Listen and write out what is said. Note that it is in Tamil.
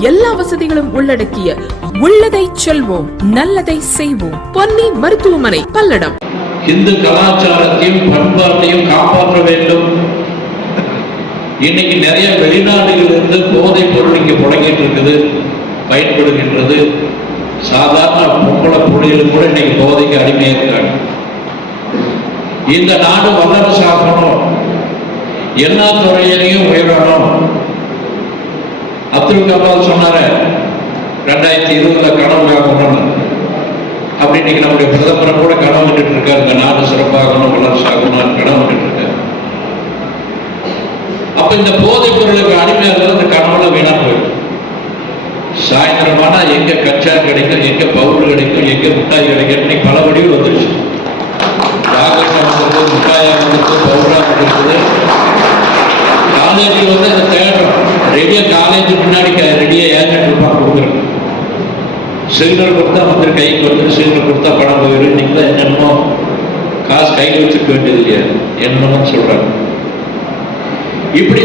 எல்லா வசதிகளும் உள்ளடக்கிய உள்ளதை செல்வோம் நல்லதை செய்வோம். பொன்னி மருத்துவமனை பல்லடம். இந்து கலாச்சாரத்தையும் பண்பாட்டையும் காப்பாற்ற வேண்டும். இன்னைக்கு நிறைய வெளிநாடுகள் இருந்து போதைப் பொருள் இங்கே புழங்கிட்டு இருக்குது பயன்படுகின்றது. சாதாரண பொம்பளை புள்ளிகள் கூட இன்னைக்கு போதைக்கு அடிமையா இருக்காங்க. இந்த நாடு வல்லரசு ஆகணும். எல்லா துறையிலையும் உயரணும். அப்துல் கலாம் சொன்னார ரெண்டாயிரத்தி இருபதுல கனவு காக்கணும்னு அப்படி இன்னைக்கு நம்முடைய பிரதமரை கூட கனவு விட்டுட்டு இருக்காரு. இந்த நாடு சிறப்பாகணும் வளர்ச்சியாகணும் கனவு விட்டுட்டு இருக்காரு. அப்ப இந்த போதைப் பொருளுக்கு அடிமையா இருக்கிறது அந்த கனவுல வீணா போயிடும்? சாயந்தரமானா எங்க கச்சா கிடைக்கும் எங்க பவுல் கிடைக்கும் எங்க முட்டாய் கிடைக்கும் இன்னைக்கு பல வடிவில் வந்துருச்சு. காகசா வந்திருக்கு பவுலா வந்திருக்கு பவுடரா வந்திருக்குது. காலேஜுக்கு வந்து அந்த ரெடியா காலேஜ் முன்னாடி ரெடியா ஏஜென்ட் ரூபாய் கொடுக்குறோம் சிலிண்டர் கொடுத்தா வந்து கைக்கு வந்து சிலிண்டர் கொடுத்தா பணம் போயிடும். நீங்கள் தான் என்னென்னமோ காசு கையில் வச்சுக்க வேண்டியது இல்லையா? என்னமோ சொல்றாங்க. இப்படி